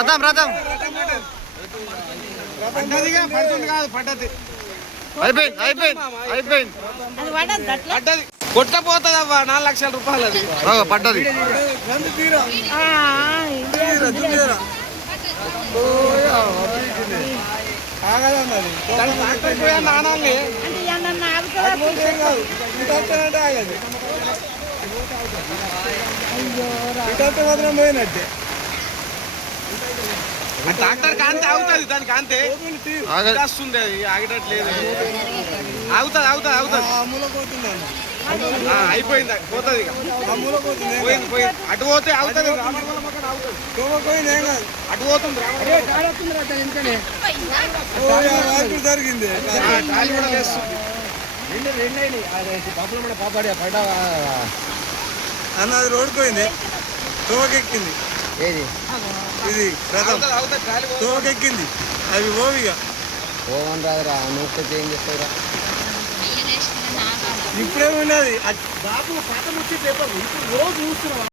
రథం రథం అయిపోయింది అయిపోయింది అయిపోయింది పడ్డది కొట్టపోతుంది అవ్వ 4 లక్షల రూపాయలు అది పడ్డది నానాలి మాత్రం పోయినట్టే ట్రాక్టర్ కాంతే అవుతుంది దానికి అంతే వస్తుంది అది ఆగేటట్లేదు అవుతుంది అవుతుంది అవుతుంది అయిపోయింది పోతుంది పోయింది పోయింది అటు పోతే అవుతుంది అటు పోతుంది జరిగింది గాలి కూడా వేస్తుంది అన్నది రోడ్డు పోయింది తోకెక్కింది ఏది ఇది తోకెక్కింది అవి ఓవిగా ఓవన్ రాదురా నూస్తే ఏం చేస్తావురా ఇప్పుడేమున్నది బాబు పాత ముచ్చి పేపర్ ఇప్పుడు రోజు చూస్తున్నాం.